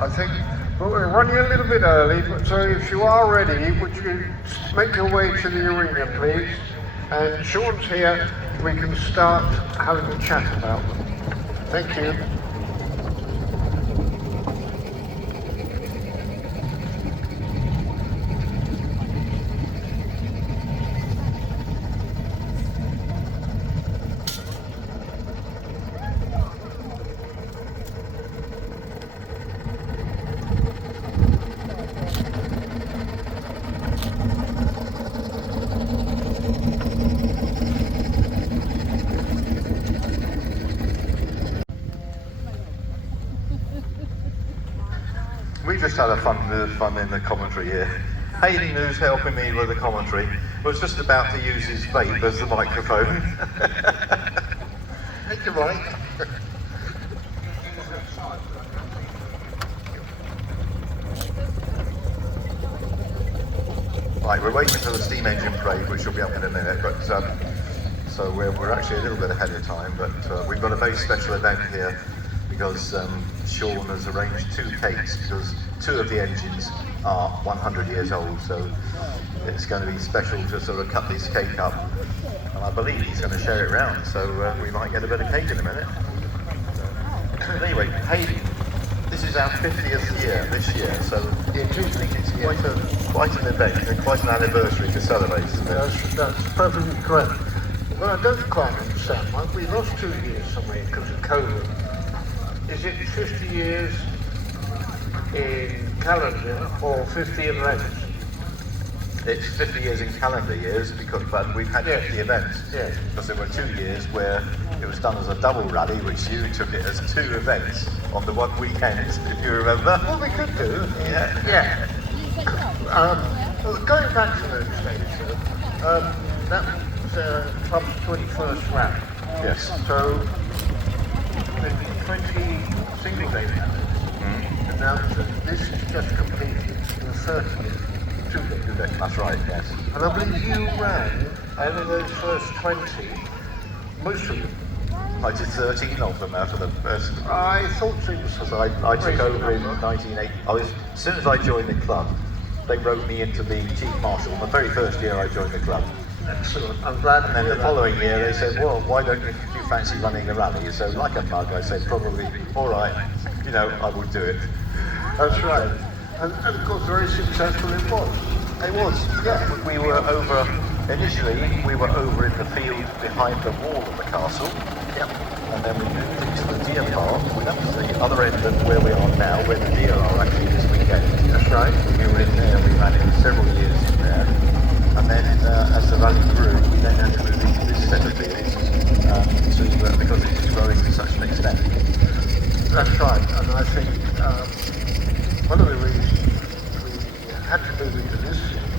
I think we're running a little bit early, so if you are ready, would you make your way to the arena, please? And Sean's here, we can start having a chat about them. Thank you. We just had a fun in the commentary here. Hayden, who's helping me with the commentary, was just about to use his vape as the microphone. Thank you, Mike. Right, we're waiting for the steam engine parade, which will be up in a minute, but so we're actually a little bit ahead of time, but we've got a very special event here because Sean has arranged 2 cakes because 2 of the engines are 100 years old, so it's going to be special to sort of cut this cake up, and I believe he's going to share it round, so we might get a bit of cake in a minute. But anyway, Hayden, this is our 50th year this year, so it's quite an event and quite an anniversary to celebrate, isn't it? That's perfectly correct. Well, I don't quite understand, Mike. We lost 2 years somewhere because of COVID. Is it 50 years in calendar or 50 events? It's 50 years in calendar years, but we've had 50 events. Yes. Because there were 2 years where it was done as a double rally, which you took it as 2 events on the one weekend, if you remember. Well, we could do. Yeah. Well, going back to those days, that was club's 21st rally. Yes. So, the 20 single day rally. And now this is just completed the 30th. 2 days. That's right, yes. And I believe you ran over those first 20, most of them. I did 13 of them out of the first. I thought it was. Because I took over in 1980. As soon as I joined the club, they wrote me into being chief marshal. The very first year I joined the club. Excellent. I'm glad. And then the following year they said, well, why don't you fancy running the rally? So like a mug, I said, probably, all right, I would do it. That's right. And of course, very successful it was. It was, yeah. We were over, initially, we were over in the field behind the wall of the castle. Yep. And then we moved into the deer park. That was the other end of where we are now, where the deer are actually this weekend. That's right. We were in there, we ran it several years in there. And then, as the rally grew, we then had to move into this set of fields because it was growing to such an extent. That's right. And I think one of the reasons we had to move into this field,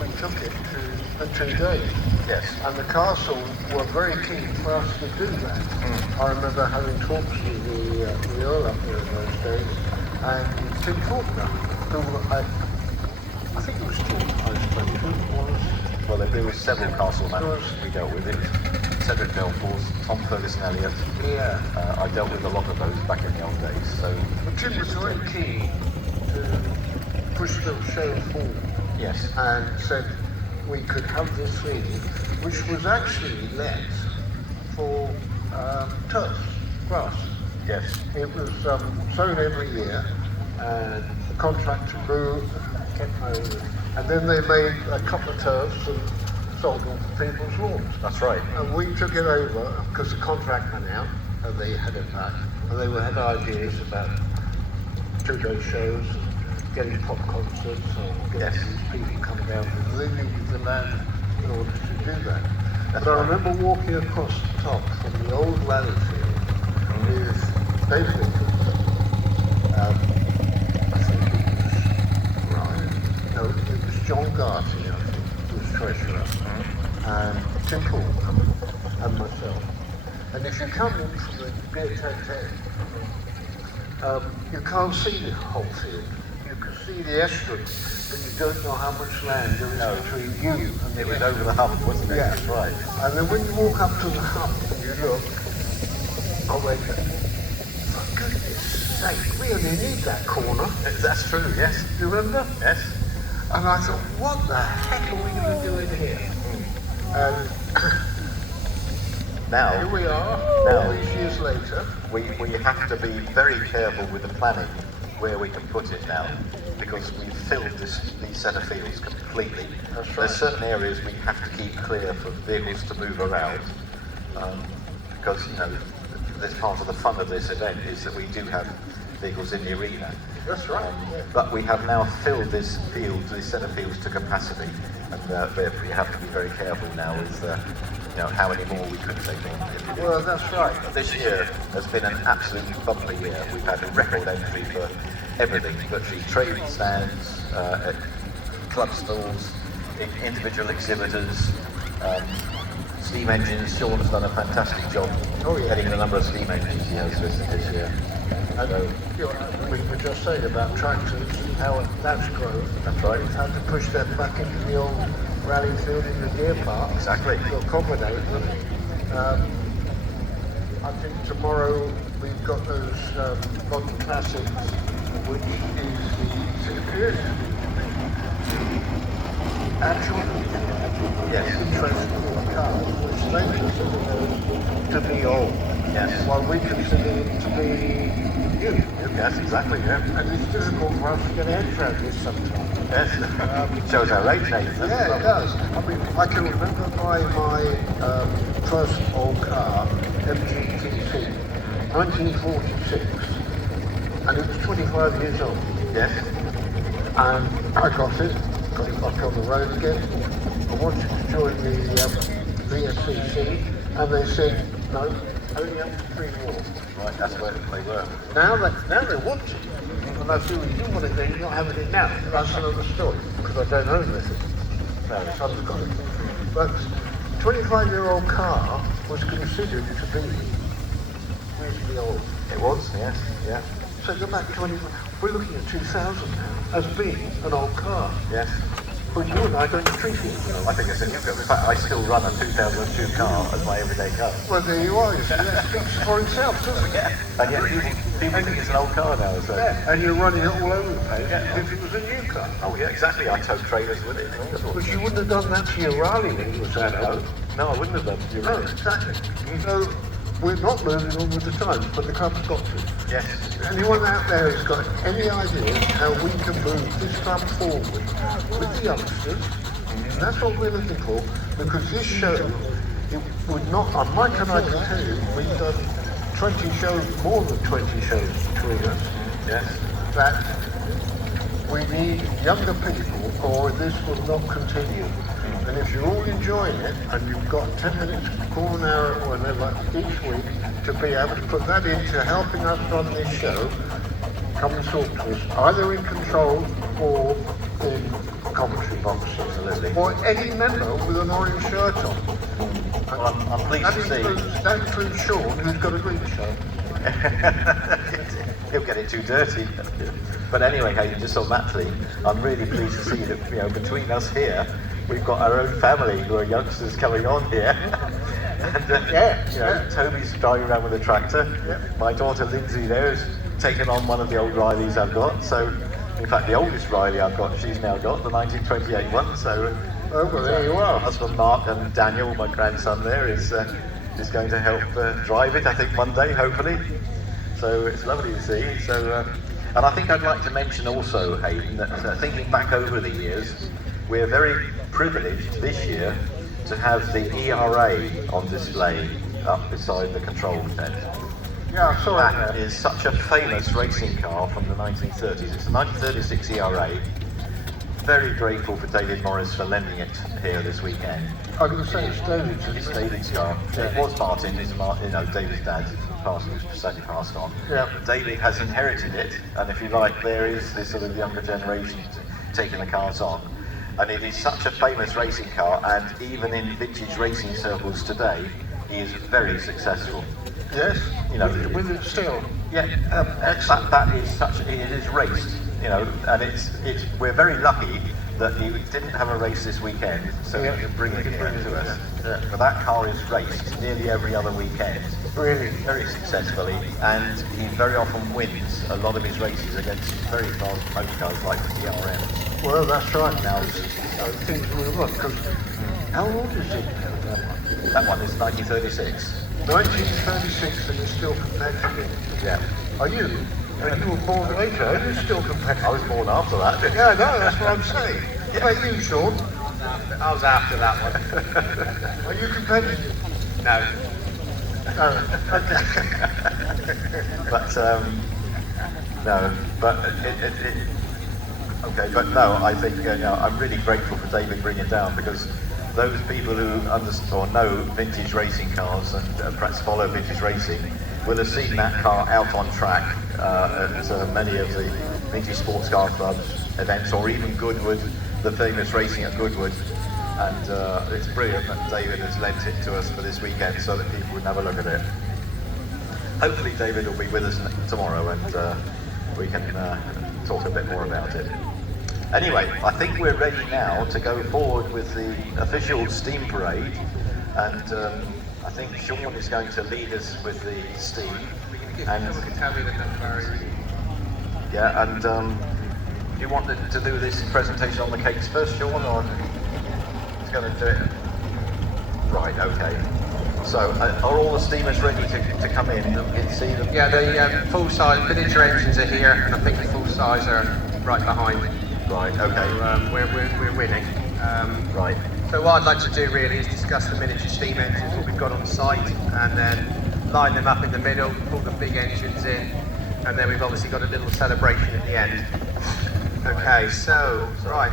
we took it to the 2 days. Yes. And the castle were very keen for us to do that. I remember having talks with the Earl up there in those days, and Tim Faulkner, who I think it was Tim, I suppose, who was... Well, there were several castle managers we dealt with. It was Cedric Belfort, Tom Ferguson Elliott. Yeah. I dealt with a lot of those back in the old days. So. But Tim was very keen to push the show forward. Yes. And said we could have this thing, which was actually let for turf, grass. Yes. It was sown every year, and the contractor grew, kept mowing, and then they made a couple of turfs and sold them to people's lawns. That's right. And we took it over because the contract ran out, and they had it back, and they had ideas about 2-day shows, getting pop concerts, or getting these people coming down, and they needed the land in order to do that. But I remember walking across the top from the old rally field with David. I think it was Ryan. No, it was John Garty, I think, who was treasurer, and Tim Paul, and myself. And if you come in from the beer tent end, you can't see the whole field. You can see the estuary, but you don't know how much land there is between you and the It was over the hump, wasn't it? Yeah. That's right. And then when you walk up to the hump and you look, oh wait, for goodness sake, we only need that corner. That's true, yes. Do you remember? Yes. And I thought, what the heck are we going to do in here? And Now, here we are, all these years later. we have to be very careful with the planning where we can put it now, because we've filled these set of fields completely. That's right. There's certain areas we have to keep clear for vehicles to move around, because, you know, this part of the fun of this event is that we do have vehicles in the arena. That's right. But we have now filled this set of fields to capacity, and we have to be very careful now with you know, how many more we could take on. Well, that's right. This year has been an absolutely bumper year. We've had a record entry for everything, virtually trading stands, club stalls, individual exhibitors, steam engines. Sean has done a fantastic job getting the number of steam engines he has this year. And you know, we were just saying about tractors and how that's grown. That's right. We've had to push them back into the old rally field in the deer park. Exactly. To accommodate them. I think tomorrow we've got those modern classics, which is the actual interest in cars, which they consider to be old. Yes. While we consider it to be new. Yes, exactly, yeah. And it's difficult for us to get our heads around this sometimes. Yes. Shows our age, doesn't it? Yeah, it does. I mean, I can remember buying my first old car, MGTC, 1946, and it was 25 years old. Yes. And I got it back on the road again. I wanted to join the VSCC, and they said, no, only up to 3 years. Right, that's where they were. Now they want to. And I feel you do want it then, you're not having it now. That's another story, because I don't own this. No, the son's got it. But 25-year-old car was considered to be reasonably old. It was, yes, yeah. So go back 25, we're looking at 2000 now as being an old car. Yes. But you and I don't treat it as an old I think it's a new car. In fact, I still run a 2002 car as my everyday car. Well, there you are. That speaks for itself, doesn't it? Yeah. And yet people think it's an old car now, so. Yeah, and you're running it all over the place if it was a new car. Oh yeah, exactly. I tow trailers with it. But you wouldn't have done that to your Raleigh when it was that old. No, I wouldn't have done. You're No, right. exactly. So we're not moving on with the times, but the club's got to. Yes. Anyone out there who's got any idea how we can move this club forward with the youngsters, and that's what we're looking for, because this show, it would not, Mike and I can tell you, we've done 20 shows, more than 20 shows between us, Yes. that we need younger people or this will not continue. And if you're all enjoying it and you've got 10 minutes, quarter an hour or whatever each week to be able to put that into helping us run this show, come and talk to us, either in control or in commentary box, Absolutely. or any member with an orange shirt on. Well, I'm pleased That to see. that includes Sean, who's got a green shirt. He'll get it too dirty. But anyway, hey, just on that thing, I'm really pleased to see that, you know, between us here, we've got our own family who are youngsters coming on here. And, you know, Toby's driving around with a tractor. My daughter Lindsay there is taking on one of the old Rileys I've got. So, in fact, the oldest Riley I've got, she's now got, the 1928 one. So, Oh, well, there you are. husband Mark and Daniel, my grandson there, is going to help drive it, I think, one day, hopefully. So it's lovely to see. So, and I think I'd like to mention also, Hayden, that thinking back over the years, we're very privileged this year to have the ERA on display up beside the control tent. Yeah, I saw That it. is such a famous racing car from the 1930s. It's a 1936 ERA. Very grateful for David Morris for lending it here this weekend. I'm going to say it's David's. It's David's car. It was Martin. It's you know, David's dad sadly passed on. Yeah. David has inherited it, and if you like, there is this sort of younger generation taking the cars on. And it is such a famous racing car, and even in vintage racing circles today, he is very successful. Yes, You know, with it still. Yeah, that is such. It is raced, you know, and it's. We're very lucky that he didn't have a race this weekend, so he could bring it here to us. But that car is raced nearly every other weekend, Really? very successfully, and he very often wins a lot of his races against very fast motor cars like the DRMs. Well, that's right. Now, Things will run, because how old is it now, that one? that one is 1936. 1936 and you're still competitive. Yeah. Are you? And you were born later, are you still competitive? I was born after that. Yeah, no, that's what I'm saying. What about you, Sean? I was after that one. Are you competitive? No. Oh, okay. But no, but okay, but no, I think I'm really grateful for David bringing it down, because those people who understand or know vintage racing cars and perhaps follow vintage racing will have seen that car out on track at many of the vintage sports car clubs events, or even Goodwood, the famous racing at Goodwood. And it's brilliant that David has lent it to us for this weekend so that people would have a look at it. Hopefully David will be with us tomorrow and we can talk a bit more about it. Anyway, I think we're ready now to go forward with the official steam parade, and I think Sean is going to lead us with the steam. And yeah, and do you want to do this presentation on the cakes first, Sean, or he's going to do it? Right, okay. So, are all the steamers ready to come in? You can see them? Yeah, the full-size miniature engines are here, and I think the full-size are right behind. Right, okay. So, we're winning. Right. So what I'd like to do really is discuss the miniature steam engines, what we've got on site, and then line them up in the middle, pull the big engines in, and then we've obviously got a little celebration at the end. Okay, so, right.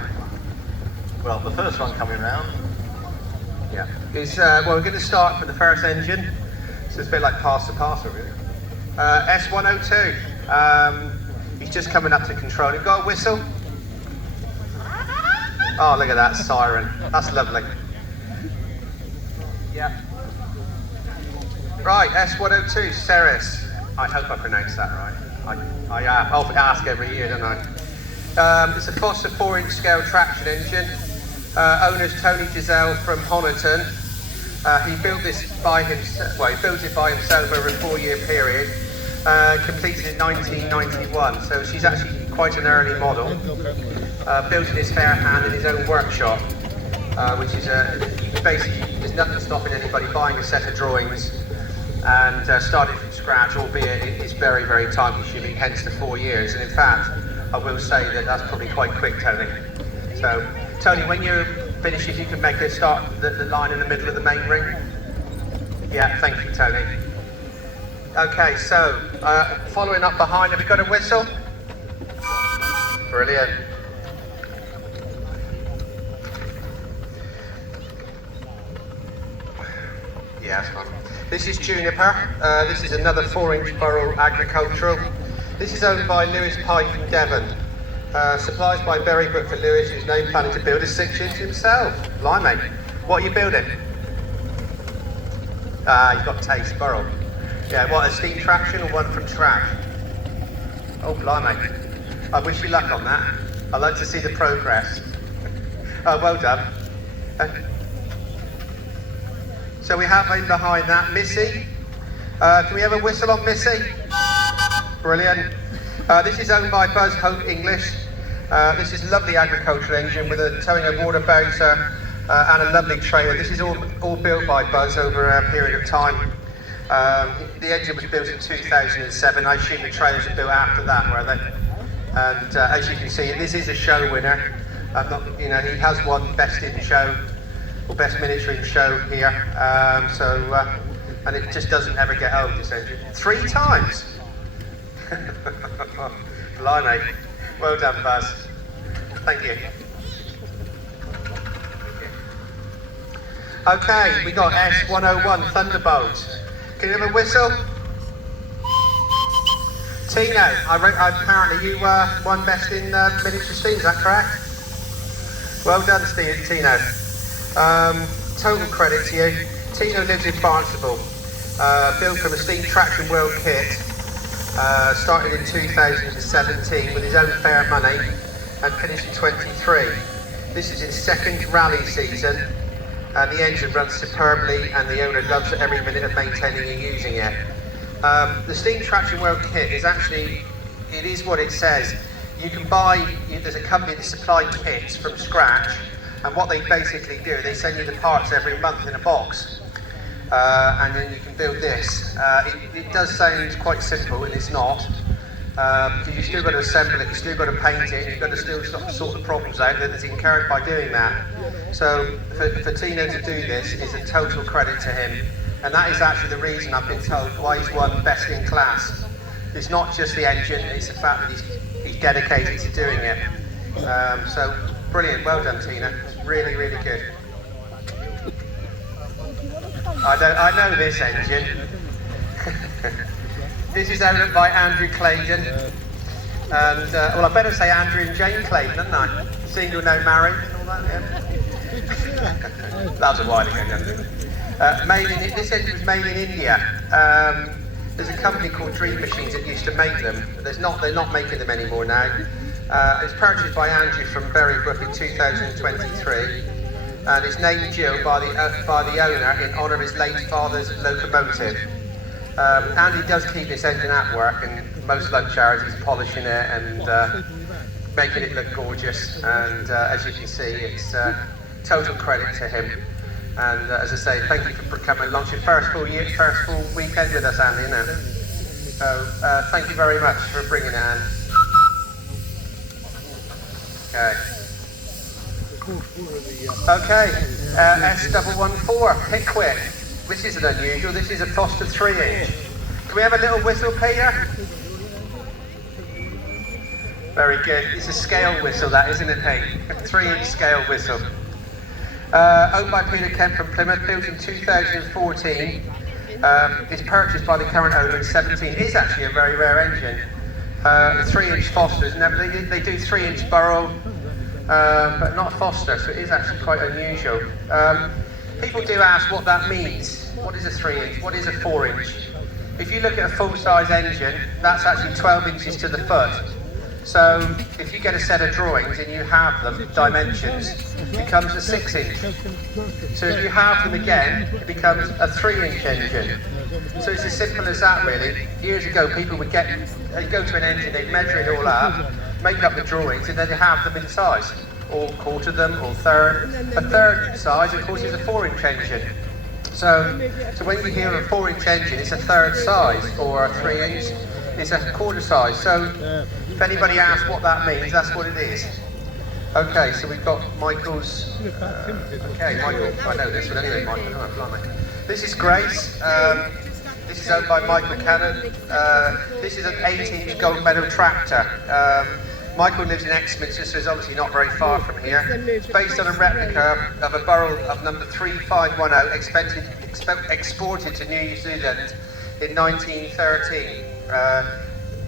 Well, the first one coming round. Yeah. Is well, we're going to start with the first engine. So it's a bit like pass really. S102. He's just coming up to control it. Got a whistle? Oh, look at that siren. That's lovely. Yeah. Right, S102, Ceres. I hope I pronounced that right. I often ask every year, don't I? It's a Foster 4-inch scale traction engine. Owner's Tony Giselle from Honiton. He built this by himself. Well, he built it by himself over a 4-year period. Completed in 1991. So she's actually quite an early model. Built in his fair hand in his own workshop, which is basically there's nothing stopping anybody buying a set of drawings and starting from scratch, albeit it is very, very time consuming, hence the 4 years. And in fact, I will say that that's probably quite quick, Tony. So, Tony, when you finish, if you can make it start the line in the middle of the main ring. Yeah, thank you, Tony. Okay, so following up behind, have we got a whistle? Brilliant. Yeah, that's fine. This is Juniper. This is another 4-inch Burrell agricultural. This is owned by Lewis Pike from Devon. Supplies by Berrybrook for Lewis, who's now planning to build a 6-inch himself. Blimey. What are you building? You've got taste, Burrell. Yeah, what, a steam traction or one from track? Oh, blimey. I wish you luck on that. I'd like to see the progress. Oh, well done. So we have in behind that Missy. Can we have a whistle on Missy? Brilliant. This is owned by Buzz Hope English. This is a lovely agricultural engine with a towing and water bowser and a lovely trailer. This is all built by Buzz over a period of time. The engine was built in 2007. I assume the trailers were built after that, were they? And as you can see, this is a show winner. He has won best in show or best miniature in show here. And it just doesn't ever get old, this engine. 3 times. Blimey. Well done, Buzz. Thank you. Okay, we got S101 Thunderbolt. Can you have a whistle? Tino, apparently you won best in miniature steam, is that correct? Well done, Tino. Total credit to you. Tino lives in Barnstable. Built from a steam traction world kit. Started in 2017 with his own fair money and finished in 23. This is his 2nd rally season. and the engine runs superbly, and the owner loves every minute of maintaining and using it. The steam traction world kit is actually, it is what it says. You can buy, there's a company that supply kits from scratch, and what they basically do, they send you the parts every month in a box, and then you can build this. It does sound quite simple, and it's not. You still got to assemble it, you still got to paint it, you've got to still sort the problems out that is incurred by doing that. So for Tino to do this is a total credit to him, and that is actually the reason I've been told why he's won best in class. It's not just the engine, it's the fact that he's dedicated to doing it. So brilliant, well done Tina, really, really good. I know this engine. This is owned by Andrew Claydon, and well, I better say Andrew and Jane Claydon, hadn't I? Single, no married, and all that. Yeah. That was a while ago. This engine was made in India. There's a company called Dream Machines that used to make them. They're not making them anymore now. It was purchased by Andrew from Berrybrook in 2023, and it's named Jill by the owner in honour of his late father's locomotive. Andy does keep this engine at work, and most lunch hours he's polishing it and making it look gorgeous. And as you can see, it's total credit to him. And as I say, thank you for coming along. It's your first full weekend with us, Andy, isn't it? So thank you very much for bringing it, Andy. Okay, S114, Pickwick. This isn't unusual, this is a Foster 3-inch. Can we have a little whistle, Peter? Very good. It's a scale whistle, that, isn't it, Pete? A 3-inch scale whistle. Owned by Peter Kemp from Plymouth, built in 2014. It's purchased by the current owner in 2017. It is actually a very rare engine. The 3-inch Fosters, they do 3-inch Burrell, but not Foster, so it is actually quite unusual. People do ask what that means. What is a 3-inch? What is a 4-inch? If you look at a full-size engine, that's actually 12 inches to the foot. So if you get a set of drawings and you have them, dimensions, it becomes a 6-inch. So if you have them again, it becomes a 3-inch engine. So it's as simple as that, really. Years ago, people would they'd go to an engine, they'd measure it all up, make up the drawings, and then they have them in size. Or quarter them, or third. A third size, of course, is a 4-inch engine. So when you hear a 4-inch engine, it's a third size, or a 3-inch, it's a quarter size. So if anybody asks what that means, that's what it is. Okay, so we've got Michael's. Okay, Michael, I know this, but anyway, Michael, oh, blimey. This is Grace. This is owned by Michael Cannon. This is an 8-inch gold medal tractor. Michael lives in Exeter, so it's obviously not very far from here. It's based on a replica of a Burrell of number 3510, exported to New Zealand in 1913.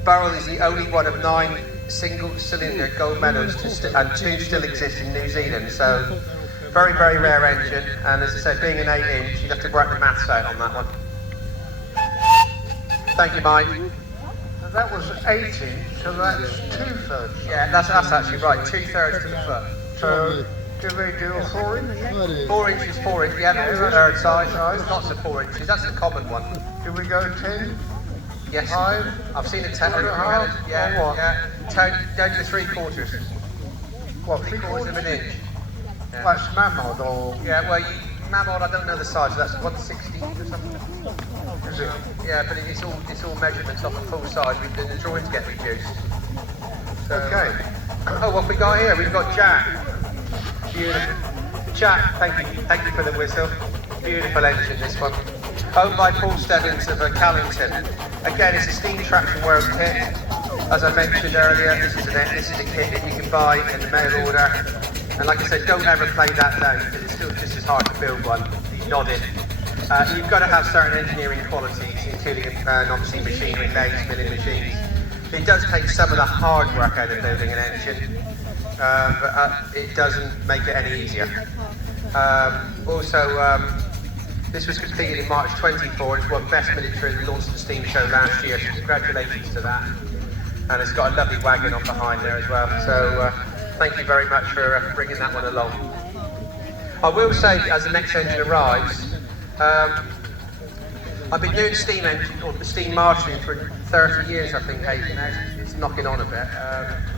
Burrell is the only one of 9 single-cylinder gold medals, and 2 still exist in New Zealand. So, very, very rare engine. And as I said, being an 8-inch, you'd have to work the maths out on that one. Thank you, Mike. That was 80, so that's 2/3. Yeah, that's actually right, 2/3 to the foot. So, do we do a 4-inch? 4 inches, 4 inches, yeah, that's the third size. There's lots of 4 inches, that's the common one. Do we go 10? Yes, 5? I've seen a 10. Yeah, or what? yeah. Down to 3/4. What, 3/4 of an inch. Yeah. That's Mammoth or... Yeah, well, Mammoth, I don't know the size, so that's 1/16 or something. Is it? Yeah, but it's all measurements off a full size, the drawings get reduced. So, Okay. Oh, what have we got here? We've got Jack. Beautiful. Jack, thank you for the whistle. Beautiful engine, this one. Owned by Paul Stebbins of Callington. Again, it's a steam traction world kit. As I mentioned earlier, this is a kit that you can buy in the mail order. And like I said, don't ever play that down, because it's still just as hard to build one. He's nodding. You've got to have certain engineering qualities, including obviously machinery, lathes, milling machines. It does take some of the hard work out of building an engine, but it doesn't make it any easier. This was completed in March 24. It's won Best Military at the Launceston Steam Show last year, so congratulations to that. And it's got a lovely wagon on behind there as well, so thank you very much for bringing that one along. I will say, as the next engine arrives, I've been doing steam engine or steam marshalling for 30 years, I think, Hayden. It's knocking on a bit.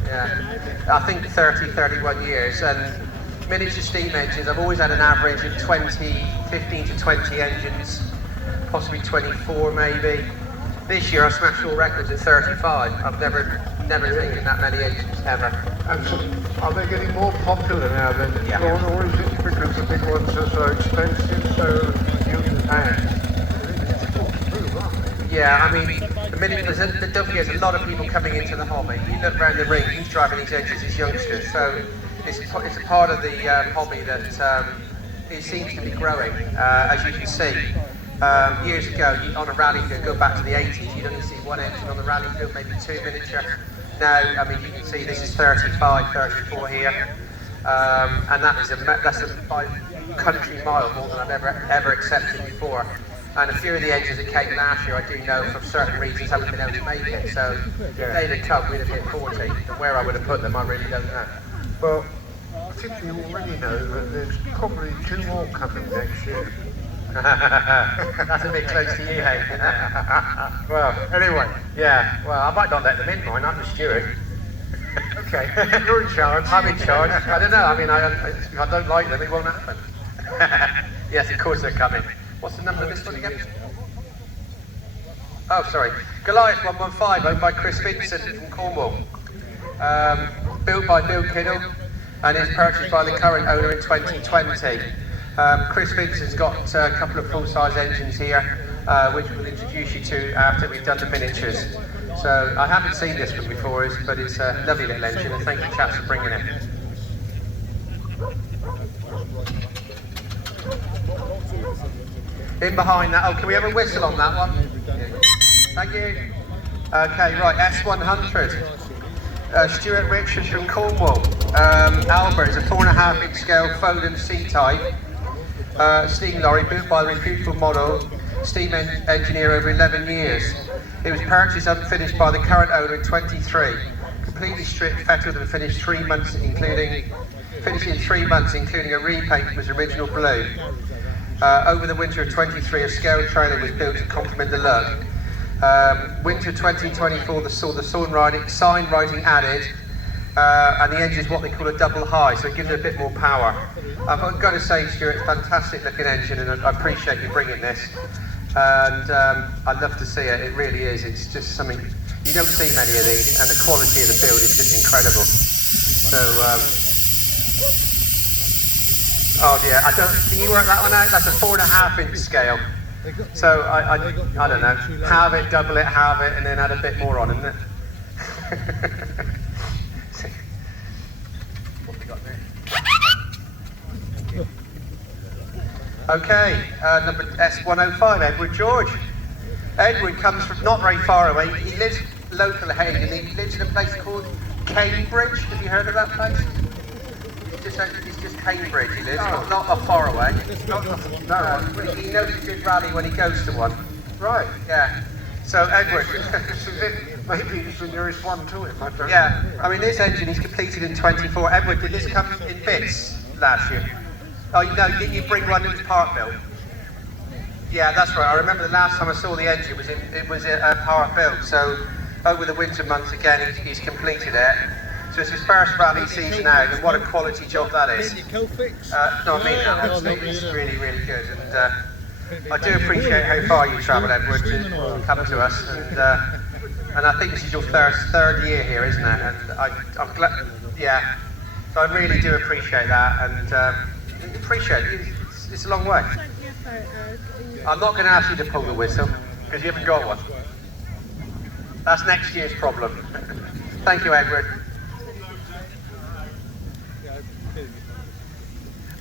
Yeah, I think 31 years. And miniature steam engines, I've always had an average of 15 to 20 engines, possibly 24 maybe. This year I smashed all records at 35. I've never taken that many engines ever. And so, are they getting more popular now than Yeah. or is it because the big ones are so expensive, so you can pay? Yeah, I mean, don't forget, there's a lot of people coming into the hobby. You look around the ring, who's driving these engines as youngsters, so it's a part of the hobby that it seems to be growing, as you can see. Years ago, on a rally field, go back to the 80s, you'd only see one engine on the rally field, maybe two miniature. Now, I mean, you can see this is 35, 34 here, and that's by country mile more than I've ever accepted before. And a few of the engines that came last year, I do know from certain reasons haven't been able to make it. So if they'd have come, we'd have hit 40. And where I would have put them, I really don't know. Well, I think you already know that there's probably 2 more coming next year. That's a bit close to you, Hayden. Well, anyway, yeah. Well, I might not let them in, mine. I'm the steward. Okay, you're in charge. I'm in charge. I don't know. I mean, if I don't like them, it won't happen. Yes, of course they're coming. What's the number of this one again? Oh, sorry. Goliath 115, owned by Chris Vincent from Cornwall. Built by Bill Kiddle and is purchased by the current owner in 2020. Chris Vincent's got a couple of full-size engines here, which we'll introduce you to after we've done the miniatures. So I haven't seen this one before, but it's a lovely little engine, and thank you chaps for bringing it. In behind that, can we have a whistle on that one? Thank you. Okay, right, S100. Stuart Richards from Cornwall. Albert is a 4.5-inch scale Foden C-type steam lorry built by the reputable model steam engineer over 11 years. It was purchased unfinished by the current owner in 23. Completely stripped, fettled and finished in 3 months, including a repaint of his original blue. Over the winter of 23, a scale trailer was built to complement the look. Winter 2024 saw the sign writing added, and the engine is what they call a double high, so it gives it a bit more power. I've got to say, Stuart, it's a fantastic looking engine, and I appreciate you bringing this. And I'd love to see it. It really is. It's just something you don't see many of these, and the quality of the build is just incredible. So. Oh yeah, can you work that one out? That's a 4.5-inch scale. So I don't know, halve it, double it, halve it, and then add a bit more on, isn't it? What we got there? Okay, number S105, Edward George. Edward comes from not very far away. He lives local to Hayden. He lives in a place called Cambridge. Have you heard of that place? It's just Cambridge he lives, not far away. No, he knows a good rally when he goes to one. Right. Yeah. So Edward. Maybe it's the nearest one to him, I don't know. Yeah, I mean this engine is completed in 24. Edward, did this come in bits last year? Oh no, didn't you bring one that was part built? Yeah, that's right. I remember the last time I saw the engine it was part built. So over the winter months again he's completed it. So it's his first rally season out, and what a quality job that is. No, I mean that, absolutely. It's really, really good. And I do appreciate how far you travelled, Edward, to come to us. And I think this is your third year here, isn't it? And I'm glad, yeah. So I really do appreciate that, and appreciate it. It's a long way. I'm not going to ask you to pull the whistle, because you haven't got one. That's next year's problem. Thank you, Edward.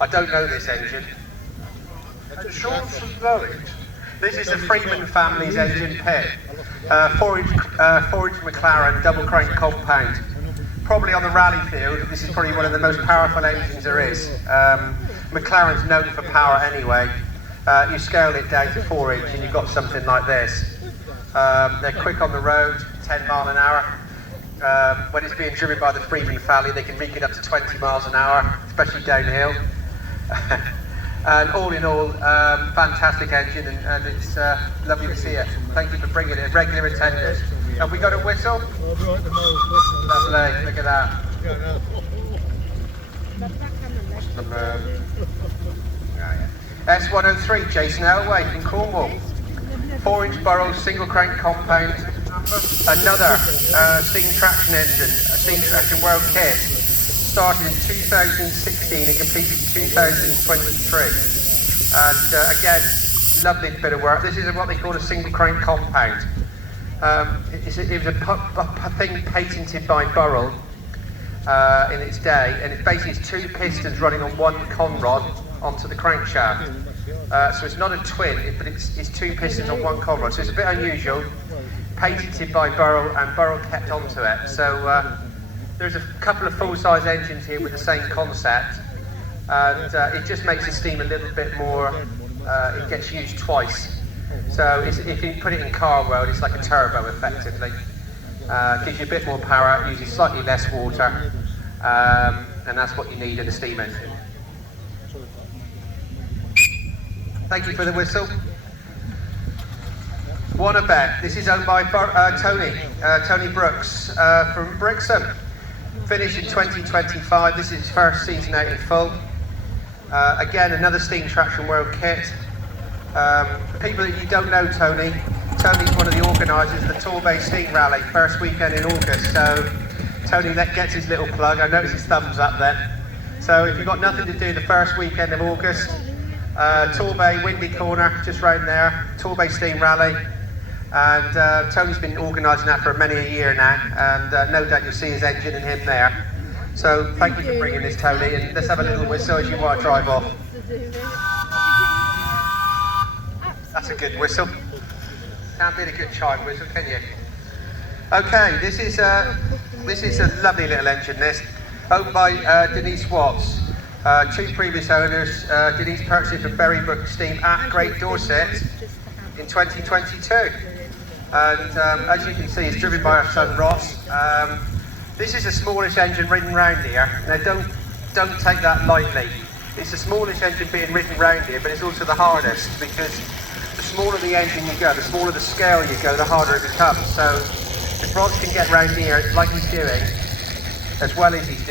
I don't know this engine. This is the Freeman family's engine pit. 4-inch McLaren double crank compound. Probably on the rally field, this is probably one of the most powerful engines there is. McLaren's known for power anyway. You scale it down to 4-inch and you've got something like this. They're quick on the road, 10 mile an hour. When it's being driven by the Freeman family, they can make it up to 20 miles an hour, especially downhill. And all in all, fantastic engine, and it's lovely to see it. Thank you for bringing it, regular attenders. Have we got a whistle? Lovely, look at that. S103, Jason Elway from Cornwall. 4-inch Burrell single crank compound. Another steam traction engine, a steam traction world kit. Started in 2016 and completed in 2023. And again, lovely bit of work. This is what they call a single crank compound. It was a thing patented by Burrell in its day, and it basically is 2 pistons running on 1 conrod onto the crankshaft. So it's not a twin, but it's 2 pistons on 1 conrod. So it's a bit unusual. Patented by Burrell, and Burrell kept onto it. So there's a couple of full-size engines here with the same concept, and it just makes the steam a little bit more, it gets used twice. So if you put it in car world, it's like a turbo effectively. Gives you a bit more power, uses slightly less water, and that's what you need in a steam engine. Thank you for the whistle. Wannabe, this is owned by Tony Brooks from Brixham. Finished in 2025, this is his first season out in full. Again, another steam traction world kit. People that you don't know Tony's one of the organisers of the Torbay Steam Rally, first weekend in August. So Tony gets his little plug. I noticed his thumbs up then. So if you've got nothing to do the first weekend of August, Torbay, Windy Corner, just round there, Torbay Steam Rally. And Tony's been organising that for many a year now, and no doubt you'll see his engine and him there. So thank you for bringing this, Tony, and let's have a little whistle as you want to drive off. That's a good whistle. Can't beat a good chime whistle, can you? Okay, this is a lovely little engine, this, owned by Denise Watts. 2 previous owners. Denise purchased it from Berrybrook Steam at Great Dorset in 2022. And as you can see, it's driven by our son Ross. This is the smallest engine ridden round here. Now don't take that lightly. It's the smallest engine being ridden round here, but it's also the hardest, because the smaller the engine you go, the smaller the scale you go, the harder it becomes. So if Ross can get round here like he's doing, as well as he's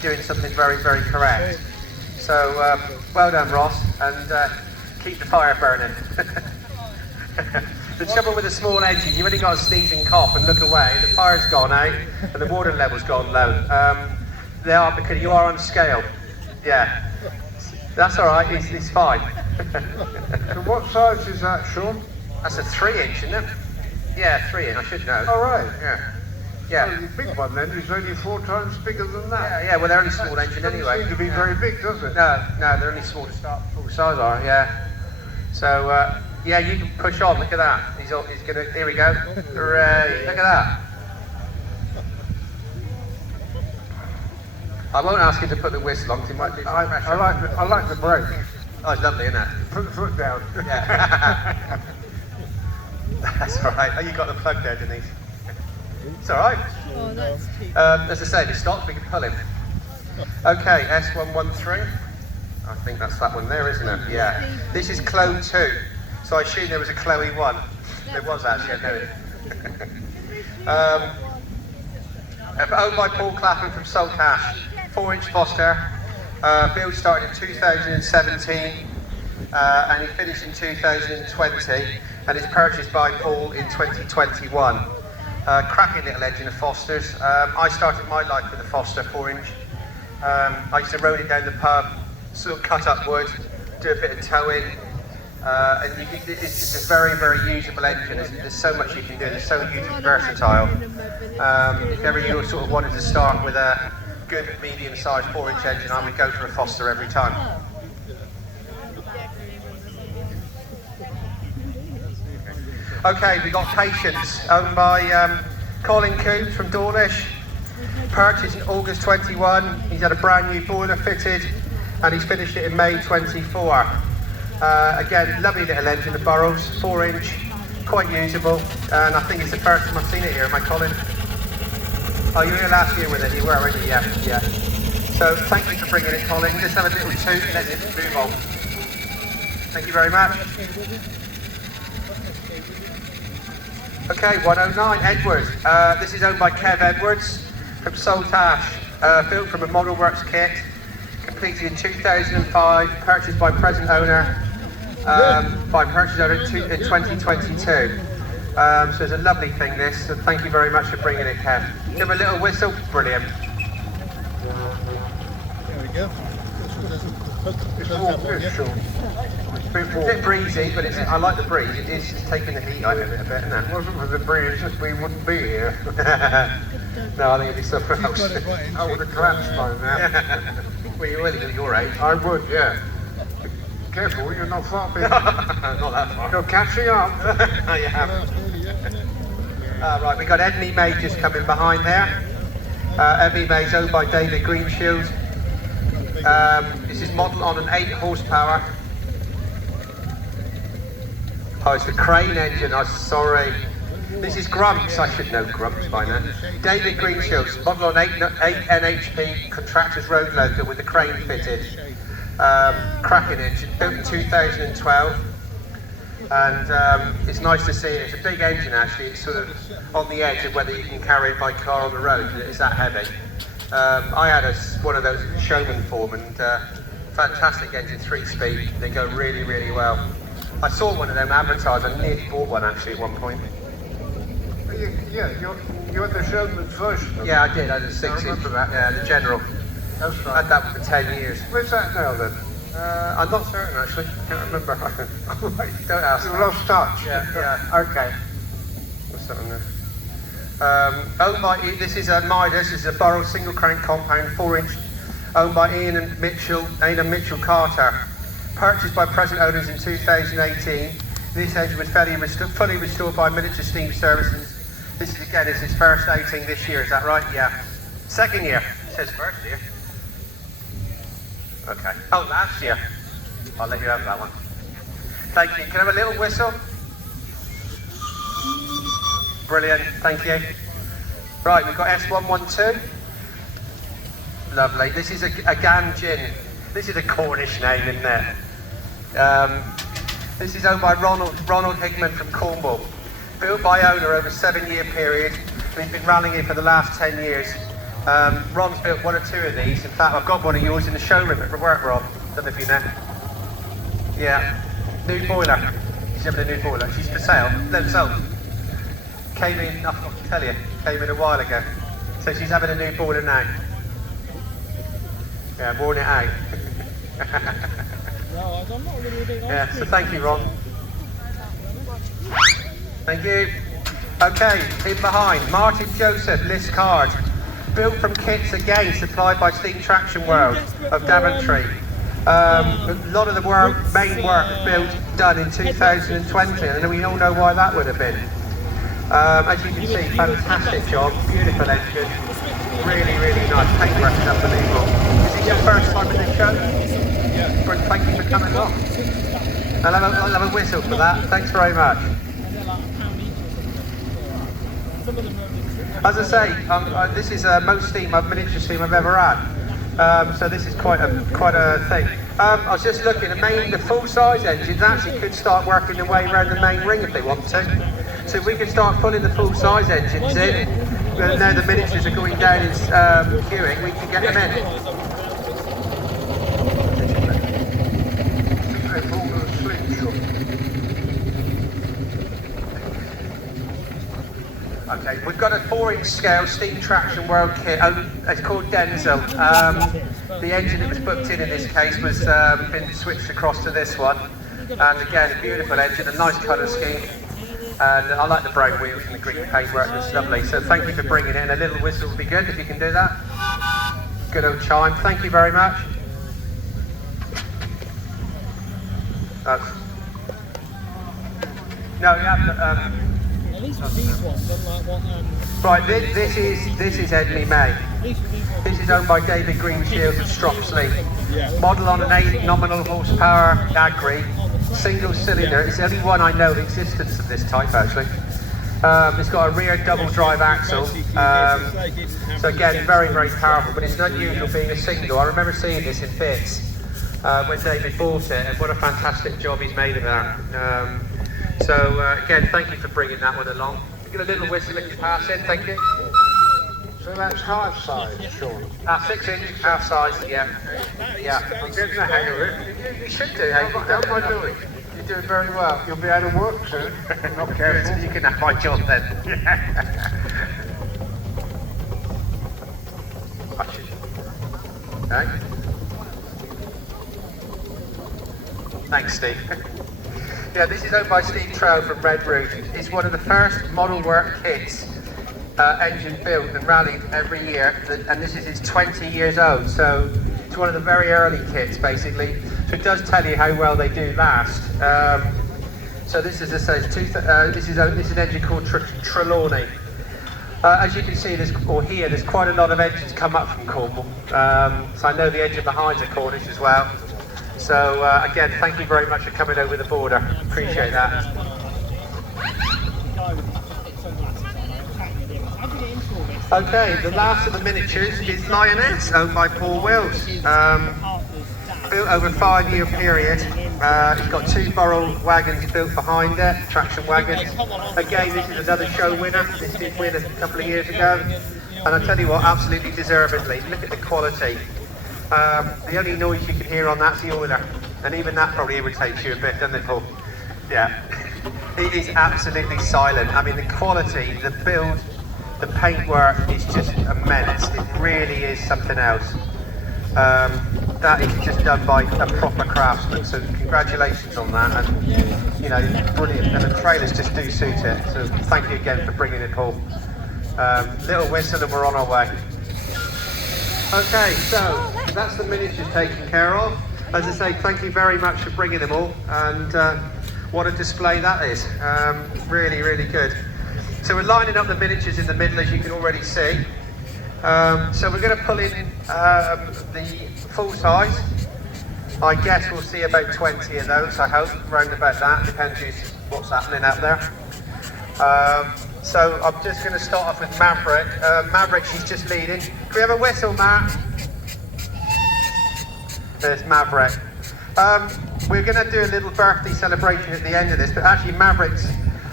doing something very, very correct. So well done, Ross, and keep the fire burning. The trouble with a small engine, you've only got to sneeze and cough and look away, the fire's gone out and the water level's gone low. They are, because you are on scale. Yeah, that's all right, it's fine. So what size is that, Sean? That's a 3-inch, isn't it? Yeah, 3-inch, I should know. All right. Yeah. Well, the big one then is only 4 times bigger than that. Yeah, well they're only small engine anyway. Doesn't seem to be very big, does it? No, they're only small to start, full size are, yeah. So, yeah, you can push on, look at that. He's gonna, here we go. Hooray, look at that. I won't ask him to put the whistle on, because he might do some pressure. I like the brake. Oh, it's lovely, isn't it? Put the foot down. Yeah. That's all right. Oh, you got the plug there, Denise. It's all right. Oh, that's cute. As I say, if it stops, we can pull him. Okay, S113. I think that's that one there, isn't it? Yeah. This is Chloe 2. So I assume there was a Chloe 1. There was actually, I know it. Owned by Paul Clapham from Saltash. 4-inch Foster. Build started in 2017 and he finished in 2020, and it's purchased by Paul in 2021. Cracking little engine of Foster's. I started my life with a Foster 4-inch. I used to roll it down the pub, sort of cut up wood, do a bit of towing, and it's just a very, very usable engine. There's so much you can do. It's so hugely versatile. If ever you sort of wanted to start with a good medium-sized 4-inch engine, I would go for a Foster every time. Okay, we got Patience, owned by Colin Coombs from Dawlish. Purchased in August 21. He's had a brand new boiler fitted, and he's finished it in May 24. Again, lovely little engine, the Burrells, 4-inch, quite usable, and I think it's the first time I've seen it here. Am I, Colin? Oh, you were here last year with it, you were, weren't you? Yeah. So thank you for bringing it, Colin. Just have a little toot and let it move on. Thank you very much. Okay, 109, Edward. This is owned by Kev Edwards from Saltash. Built from a Model Works kit, completed in 2005, purchased by present owner, in 2022. So it's a lovely thing, this. So thank you very much for bringing it, Kev. Give a little whistle. Brilliant. There we go. It's more petrol. It's a bit bit breezy, but I like the breeze. It is just taking the heat out of it a bit, isn't it? If it wasn't for the breeze, we wouldn't be here. No, I think it'd be somewhere else. I would have collapsed by now. Well, you're really at your age. I would, yeah. Careful, you're not far behind. Not that far. You're catching up. Oh, you have. Right, we've got Edney May just coming behind there. Edney May's owned by David Greenshield. This is modelled on an 8 horsepower. Oh, it's a crane engine, I'm sorry. This is Grumps, I should know Grumps by now. David Greenshield's modelled on 8 NHP contractor's road loader with a crane fitted. Cracking engine, built in 2012. And it's nice to see it. It's a big engine actually. It's sort of on the edge of whether you can carry it by car on the road. It's that heavy. I had one of those at Showman Form, and fantastic engine, 3-speed. They go really, really well. I saw one of them advertised. I nearly bought one actually at one point. Yeah, you had the Showman's version of Yeah, it. I did. I had a 6 I remember that. Yeah, the General. That's I right. had that one for 10 years. Where's that now then? I'm not certain actually. Can't remember. Don't ask. You lost touch. Yeah. Okay. What's that one there? This is a Midas. This is a Burrell single crank compound, 4-inch, owned by Ian and Mitchell Carter. Purchased by present owners in 2018. This engine was fully restored by Miniature Steam Services. This is again, it's his first outing this year, is that right? Yeah. Second year. It says first year. Okay. Oh, last year. I'll let you have that one. Thank you. Can I have a little whistle? Brilliant. Thank you. Right, we've got S112. Lovely. This is a Ganjin. This is a Cornish name, isn't it? This is owned by Ronald Hickman from Cornwall. Built by owner over a 7-year period, and he's been rallying it for the last 10 years. Ron's built 1 or 2 of these. In fact, I've got one of yours in the showroom at work, Ron. Don't know if you know. Yeah. New boiler. She's having a new boiler. She's for sale. No, sold. Came in, I'll tell you, came in a while ago. So she's having a new boiler now. Yeah, worn it out. Yeah, so thank you, Ron. Thank you. Okay, in behind, Martin Joseph, list card. Built from kits again, supplied by Steam Traction World of Daventry. A lot of the main work built done in 2020, and we all know why that would have been. As you can see, fantastic job, beautiful engine, really, really nice. Paintwork is unbelievable. Is it your first time in the show? Yeah. Thank you for coming along. I'll have a whistle for that. Thanks very much. As I say, this is the most miniature steam I've ever had. So this is quite a thing. I was just looking, the full-size engines actually could start working their way around the main ring if they want to. So if we can start pulling the full-size engines in, and now the miniatures are going down in queuing, we can get them in. Okay, we've got a 4-inch scale Steam Traction World kit. It's called Denzel. The engine that was booked in this case was been switched across to this one. And again, a beautiful engine, a nice colour scheme. And I like the brown wheels and the green paintwork, it's lovely. So thank you for bringing it in. A little whistle would be good if you can do that. Good old chime. Thank you very much. No, you have At least with these ones, unlike what. Right, this is Edney May. This is owned by David Greenshield of Stropsley. Yeah. Model on an 8 nominal horsepower Agri, single cylinder. It's the only one I know of existence of this type actually. It's got a rear double drive axle. So again, very, very powerful, but it's not unusual being a single. I remember seeing this in bits when David bought it, and what a fantastic job he's made of that. Again, thank you for bringing that one along. Get a little whistle if you pass in, thank you. So that's half size, Sean. 6 inch, half size, yeah. Yeah. I'm getting the hang of it. You should do, hey, How am I doing? you're doing very well. You'll be out of work soon. Not careful. You can have my job then. Watch it. Okay. Thanks, Steve. Yeah, this is owned by Steve Trow from Red Root. It's one of the first model work kits engine built and rallied every year, and this is its 20 years old, so it's one of the very early kits basically. So it does tell you how well they do last. So this is this is an engine called Trelawney. As you can see, there's quite a lot of engines come up from Cornwall. So I know the engine behind's are Cornish as well. So again, thank you very much for coming over the border. Appreciate that. Okay, the last of the miniatures is Lioness, owned by Paul Wills. Built over a 5-year period. It's got 2 Burrell wagons built behind it, traction wagons. Again, this is another show winner. This did win a couple of years ago. And I tell you what, absolutely deservedly. Look at the quality. The only noise you can hear on that's the oiler. And even that probably irritates you a bit, doesn't it, Paul? Yeah. It is absolutely silent. I mean, the quality, the build, the paintwork is just a menace. It really is something else. That is just done by a proper craftsman, so congratulations on that, and you know, brilliant, and the trailers just do suit it, so thank you again for bringing it, Paul. Little whistle and we're on our way. Okay, so that's the miniatures taken care of. As I say, thank you very much for bringing them all, and what a display that is. Really, really good. So we're lining up the miniatures in the middle, as you can already see. So we're going to pull in the full size. I guess we'll see about 20 of those, I hope, round about that. Depends what's happening out there. So I'm just going to start off with Maverick. Maverick, she's just leading. Can we have a whistle, Matt? There's Maverick. We're going to do a little birthday celebration at the end of this, but actually Maverick's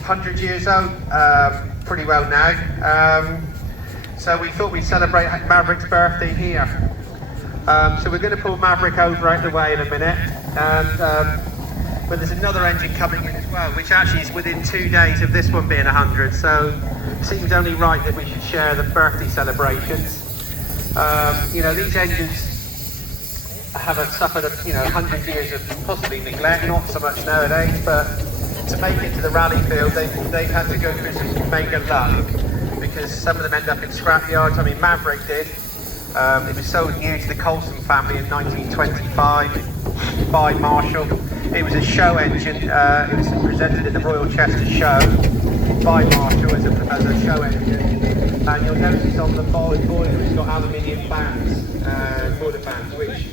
100 years old, pretty well now. So we thought we'd celebrate Maverick's birthday here. So we're going to pull Maverick over out the way in a minute, and but there's another engine coming in as well, which actually is within 2 days of this one being 100. So it seems only right that we should share the birthday celebrations. You know, these engines have suffered 100 years of possibly neglect, not so much nowadays, but to make it to the rally field, they've had to go through some mega luck, because some of them end up in scrap yards. I mean, Maverick did. It was sold new to the Colson family in 1925 by Marshall. It was a show engine. It was presented at the Royal Chester Show by Marshall as a show engine. And you'll notice on the boiler it's got aluminium bands, boiler bands, which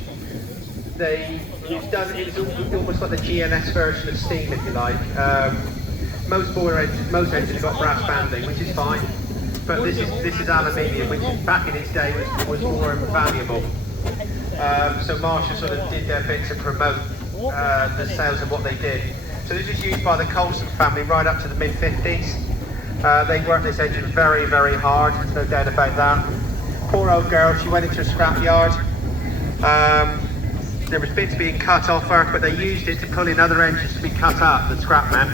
it's almost like the GNS version of steam, if you like. Most engines have got brass banding, which is fine. But this is aluminium, which back in its day was more valuable. So Marshall sort of did their bit to promote the sales of what they did. So this was used by the Colson family right up to the mid-50s. They worked this engine very, very hard, there's no doubt about that. Poor old girl, she went into a scrap yard. There was bits being cut off her, but they used it to pull in other engines to be cut up, the scrap men.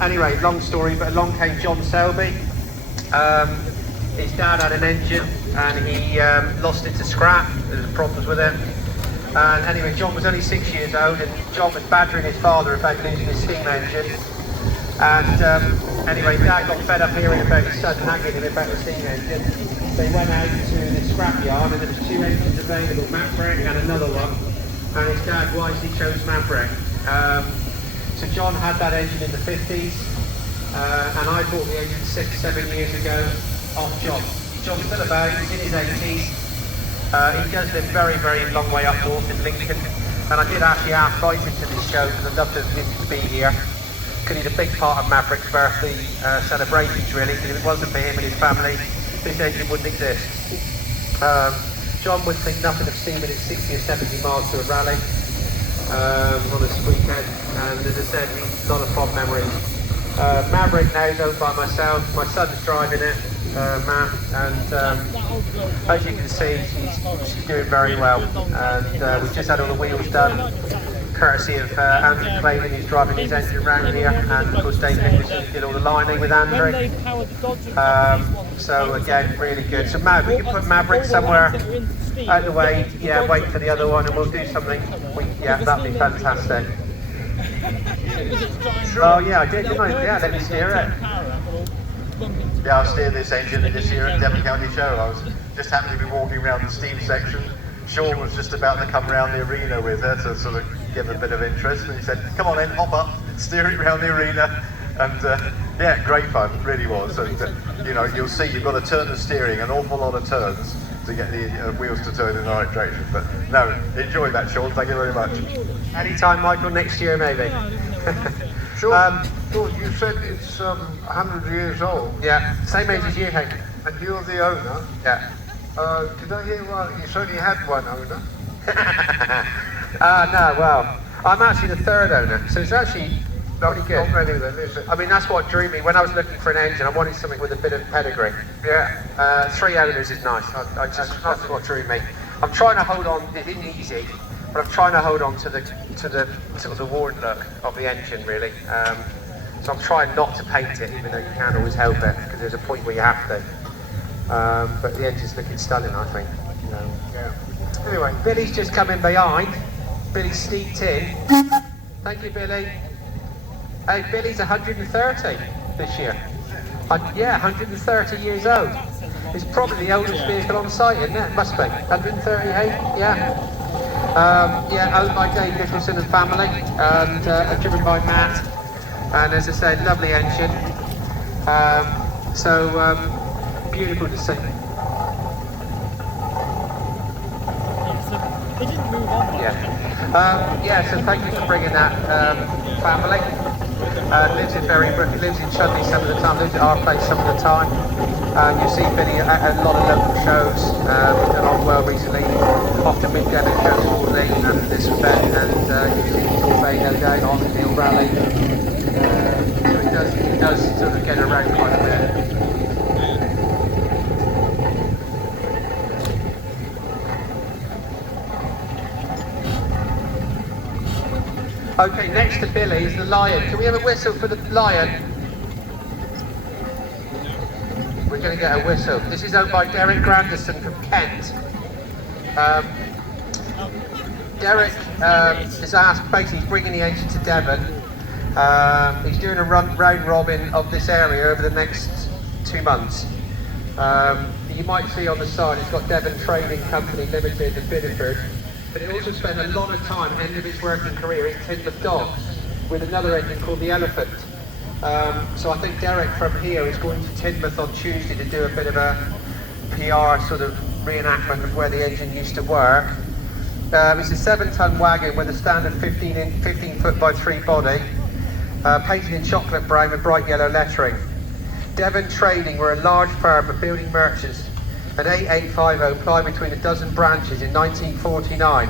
Anyway, long story, but along came John Selby. His dad had an engine and he lost it to scrap. There was problems with it. And anyway, John was only 6 years old, and John was badgering his father about losing his steam engine. And anyway, Dad got fed up hearing about his son nagging him about the steam engine. They went out to the scrap yard, and there was 2 engines available, Maverick and another one. And his dad wisely chose Maverick. So John had that engine in the 50s. And I bought the engine 6-7 years ago off John. John's still about, he's in his 80s. He does live very, very long way up north in Lincoln. And I did actually ask him to this show because I'd love him to be here. because he's a big part of Maverick's birthday celebrations really, because if it wasn't for him and his family, this engine wouldn't exist. John would think nothing of steaming at 60 or 70 miles to a rally on this weekend, and as I said, he's not a fond memory. Maverick now is owned by myself, my son's driving it, Mann, and as you can see, she's doing very well, and we've just had all the wheels done, courtesy of Andrew Clavin, who's driving his engine around here, and of course Dave Nicholson did all the lining with Andrew. So again, really good. So Mav, we can put Maverick somewhere out of the way, yeah, wait for the other one, and we'll do something. Yeah, that'd be fantastic. Oh yeah, I did, didn't I? Yeah, let me steer it. Yeah, I'll steer this engine this year at Devon County Show. I was just happened to be walking around the steam section. Sean was just about to come around the arena with her to sort of give a bit of interest, and he said, "Come on then, hop up, steer it around the arena." And yeah, great fun, really was. And you know, you'll see you've got to turn the steering, an awful lot of turns to get the wheels to turn in the right direction. But no, enjoy that, Sean. Thank you very much. Anytime, Michael, next year maybe. Sean, you said it's 100 years old. Yeah, same age as you, Hank. And you're the owner. Yeah. Did I hear right? It's only had one owner. No, well, I'm actually the third owner, so it's actually pretty good. Not many then, is it? I mean, that's what drew me. When I was looking for an engine, I wanted something with a bit of pedigree. Yeah. 3 owners is nice. That's what drew me. I'm trying to hold on. It isn't easy, but I'm trying to hold on to the sort of the worn look of the engine, really. So I'm trying not to paint it, even though you can't always help it, because there's a point where you have to. But the engine's looking stunning, I think. Yeah. Anyway, Billie's just coming behind. Billie sneaked in. Thank you, Billie. Hey, Billie's 130 this year. Yeah, 130 years old. It's probably the oldest vehicle on site, isn't it? Must be. 138, yeah. Yeah, owned by Dave Nicholson and family, and driven by Matt. And as I said, lovely engine. Beautiful to see. They didn't move on. Yeah, so thank you for bringing that family. Lives in Chudley some of the time, lives at our place some of the time. You'll see Billie at a lot of local shows, we've done Onward recently, often with Devon shortly, and this event, and you've seen Torbay no doubt on the Hill Rally. So he does sort of get around quite a bit. Okay, next to Billie is the Lion. Can we have a whistle for the Lion? We're going to get a whistle. This is owned by Garrett Grandison from Kent. Garrett is asked, basically, he's bringing the engine to Devon. He's doing a round robin of this area over the next 2 months. You might see on the side, it's got Devon Trading Company Limited in Bideford. But it also spent a lot of time, end of its working career, in Tidmouth Docks with another engine called the Elephant. So I think Derek from here is going to Tidmouth on Tuesday to do a bit of a PR sort of reenactment of where the engine used to work. It's a 7-ton wagon with a standard 15 foot by 3 body, painted in chocolate brown with bright yellow lettering. Devon Trading were a large firm of building merchants. An 8850 plied between a dozen branches in 1949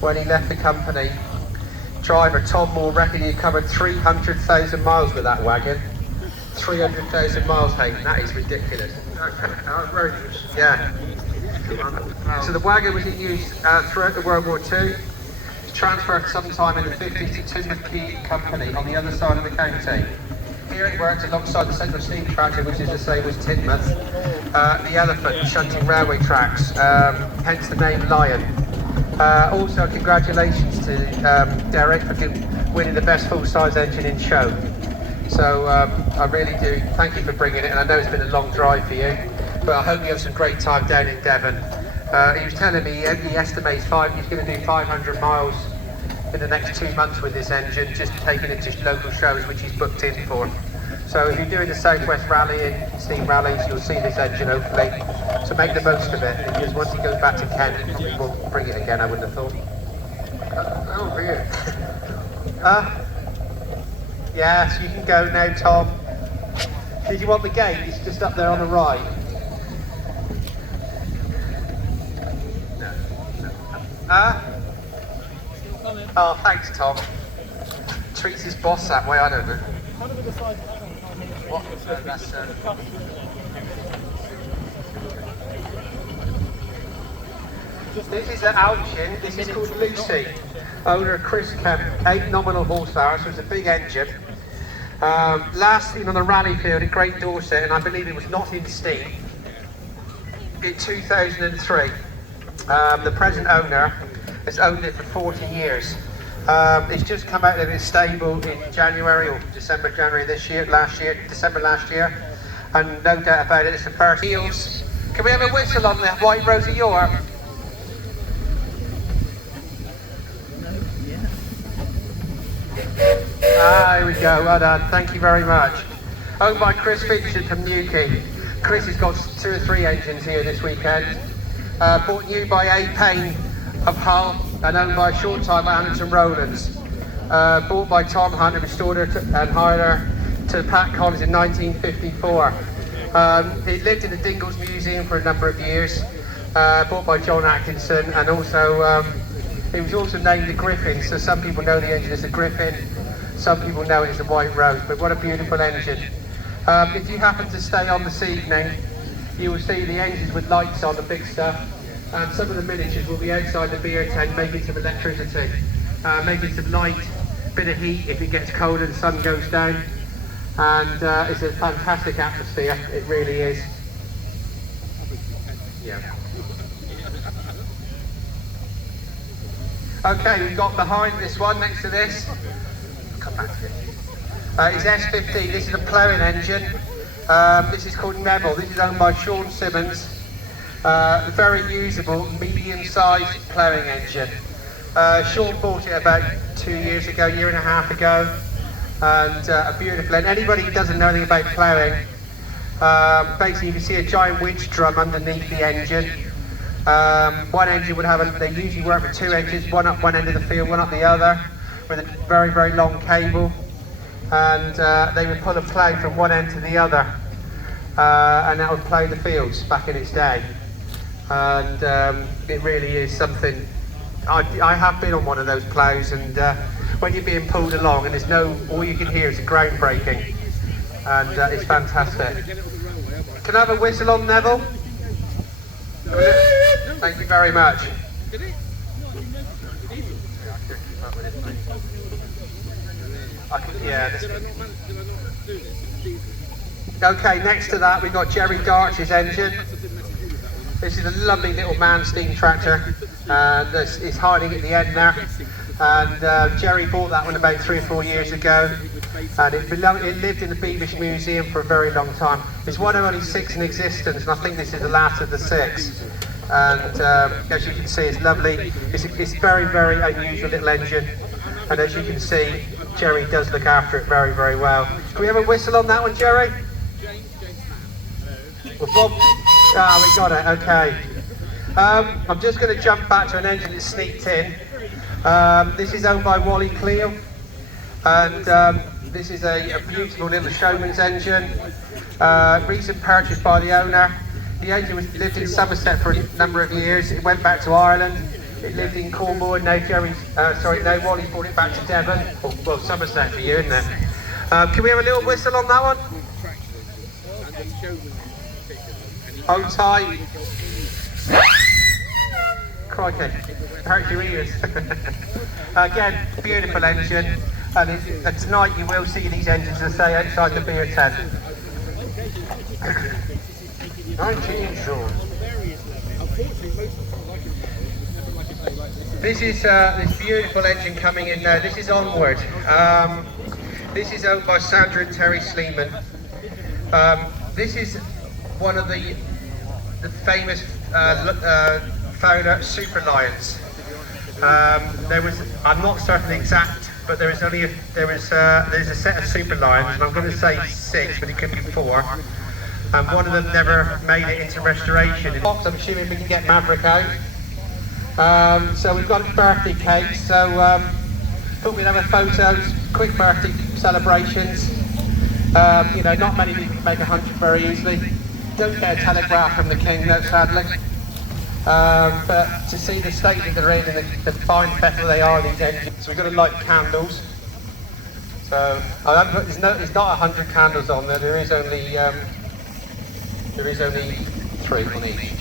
when he left the company. Driver Tom Moore reckoned he covered 300,000 miles with that wagon. 300,000 miles, Hayden, that is ridiculous. outrageous. Yeah. So the wagon was in use throughout the World War II. It's transferred sometime in the 50s to Tidmouth Key Company on the other side of the county. Here it worked alongside the Central Steam Tractor, which is the same as Tidmouth, the Elephant, shunting railway tracks, hence the name Lion. Also, congratulations to Derek for winning the best full-size engine in show. So I really do thank you for bringing it, and I know it's been a long drive for you, but I hope you have some great time down in Devon. He was telling me he estimates he's going to do 500 miles in the next 2 months with this engine, just taking it to local shows which he's booked in for. So if you're doing the Southwest Rally and steam rallies, you'll see this engine hopefully. So make the most of it, because once he goes back to Kent, he probably won't bring it again, I wouldn't have thought. That'll be it. Yes, you can go now, Tom. Did you want the gate? It's just up there on the right. Oh, thanks, Tom. Treats his boss that way, I don't know. What? That's, This is at Allchin. This is called Lucy. Owner Chris Kemp. 8 nominal horsepower, so it's a big engine. Last seen on the rally field at Great Dorset, and I believe it was not in steam, in 2003. The present owner has owned it for 40 years. It's just come out of its stable in January or December, December last year, and no doubt about it, it's the first heels. Can we have a whistle on the White Rose of York? Ah, here we go, well done, thank you very much. Owned by Chris Finchard from Newquay. Chris has got 2 or 3 engines here this weekend. Bought new by A. Payne of Hull and owned by a short time by Hamilton Rowlands. Bought by Tom Hunter, restored her and hired her to Pat Collins in 1954. It lived in the Dingles Museum for a number of years. Bought by John Atkinson, and also it was also named the Griffin, so some people know the engine as the Griffin, some people know it as the White Rose, but what a beautiful engine. If you happen to stay on this evening, you will see the engines with lights on, the big stuff, and some of the miniatures will be outside the beer tent making some electricity, making some light, bit of heat if it gets cold and the sun goes down, and it's a fantastic atmosphere, it really is. Yeah. Okay, we've got behind this one, next to this. Come back to it. It's S15, this is a ploughing engine. This is called Neville, this is owned by Sean Simmons. Very usable, medium-sized ploughing engine. Sean bought it about 2 years ago, year and a half ago. And a beautiful, and anybody who doesn't know anything about ploughing, basically you can see a giant winch drum underneath the engine. One engine would have, they usually work with 2 engines, one up one end of the field, one up the other, with a very, very long cable. And they would pull a plough from one end to the other, and that would plough the fields back in its day. And it really is something. I have been on one of those ploughs, and when you're being pulled along and there's all you can hear is the ground breaking, and it's fantastic. Can I have a whistle on Neville? Thank you very much. Okay, next to that we've got Jerry Darch's engine. This is a lovely little Mann steam tractor. It's hiding at the end there. And Jerry bought that one about 3 or 4 years ago. And it lived in the Beamish Museum for a very long time. It's one of only 6 in existence, and I think this is the last of the 6. And as you can see, it's lovely. It's very, very unusual little engine. And as you can see, Jerry does look after it very, very well. Can we have a whistle on that one, Jerry? Well, Bob, we got it, okay. I'm just going to jump back to an engine that's sneaked in. This is owned by Wally Cleo, and this is a beautiful little showman's engine. Recent purchase by the owner. The engine lived in Somerset for a number of years. It went back to Ireland. It lived in Cornwall, and now Wally's brought it back to Devon. Well, Somerset for you, isn't it? Can we have a little whistle on that one? Hold tight. Crikey, hurt your ears. Again, beautiful engine, and tonight you will see these engines, as I say, outside the beer tent. 19 Sean. This is this beautiful engine coming in now. This is Onward. This is owned by Sandra and Terry Sleeman. This is one of the famous Fowler Super Lions. I'm not certain exact, but there's a set of Super Lions, and I'm going to say 6, but it could be 4. And one of them never made it into restoration. I'm assuming we can get Maverick out. So we've got a birthday cake, so thought we'd have a photos, quick birthday celebrations. You know, not many people can make 100 very easily. Don't get a telegraph from the king, though, sadly. But to see the state that they're in and the fine fettle they are, these engines, we've got to light candles. So there's not 100 candles on there. There is only 3 on each.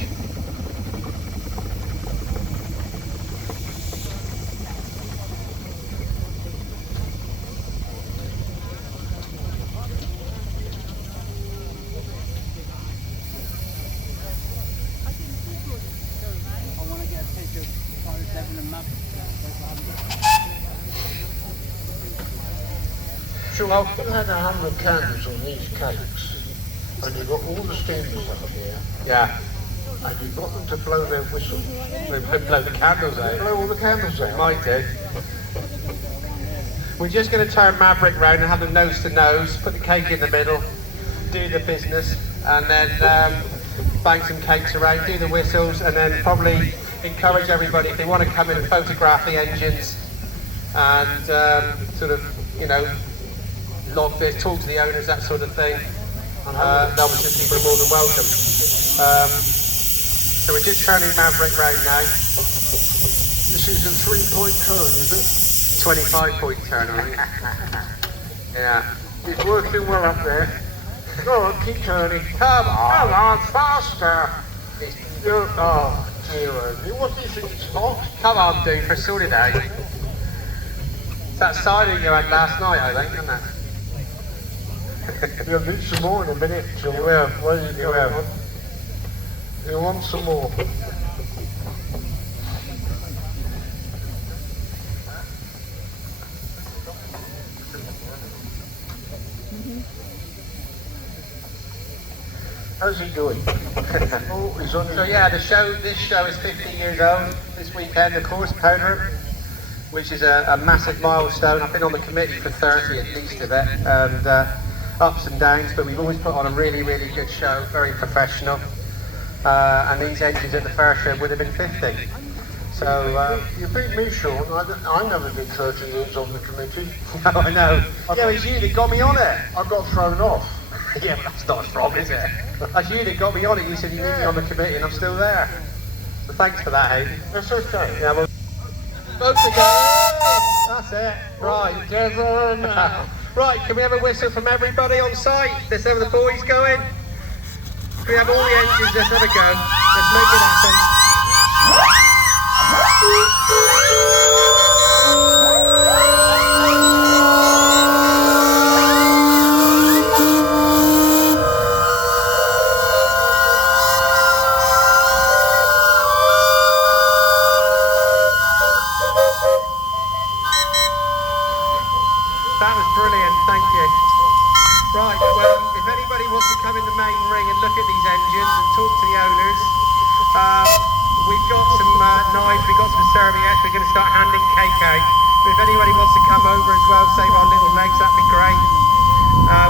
So you had 100 candles on these cakes, and you've got all the steamers up here, Yeah, and you've got them to blow their whistles. they blow the candles out. Blow all the candles out. Might do. We're just going to turn Maverick round and have them nose to nose, put the cake in the middle, do the business, and then bang some cakes around, do the whistles, and then probably encourage everybody if they want to come in and photograph the engines and sort of, you know, log this, talk to the owners, that sort of thing. Obviously people are more than welcome. So we're just turning Maverick round now. This is a 3-point turn, is it? 25-point turn, I think. Yeah. It's working well up there. Go on, keep turning. Come on. Faster! Oh, dear, what do you think, it's hot? Come on, dude, for sort it out. It's that siding you had last night, I think, isn't it? You'll need some more in a minute. You will. Where you go? You want some more? How's he doing? Oh, he's on his... So yeah, this show is 50 years old this weekend, of course, Powderham, which is a massive milestone. I've been on the committee for 30 at least of it, and ups and downs, but we've always put on a really, really good show, very professional. And these engines at the first show would have been 50. So You beat me, Sean. I never did 30 years on the committee. I know. Yeah, it was you that got me on it. I got thrown off. Yeah, but that's not a problem, is it? That's you that got me on it. You said you need me on the committee, and I'm still there. So thanks for that, Hayden. That's okay. Yeah, well, both together. That's it. Right, Devon. Right, can we have a whistle from everybody on site? Let's have the boys going. Can we have all the engines? Let's have a go. Let's make it happen. That was brilliant, thank you. Right, well, if anybody wants to come in the main ring and look at these engines and talk to the owners, we've got some knives, we've got some serviettes, we're going to start handing cake out. But if anybody wants to come over as well, save our little legs, that'd be great.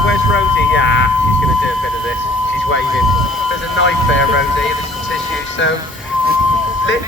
Where's Rosie? Yeah, she's going to do a bit of this. She's waving. There's a knife there, Rosie, and there's some tissue. So, leave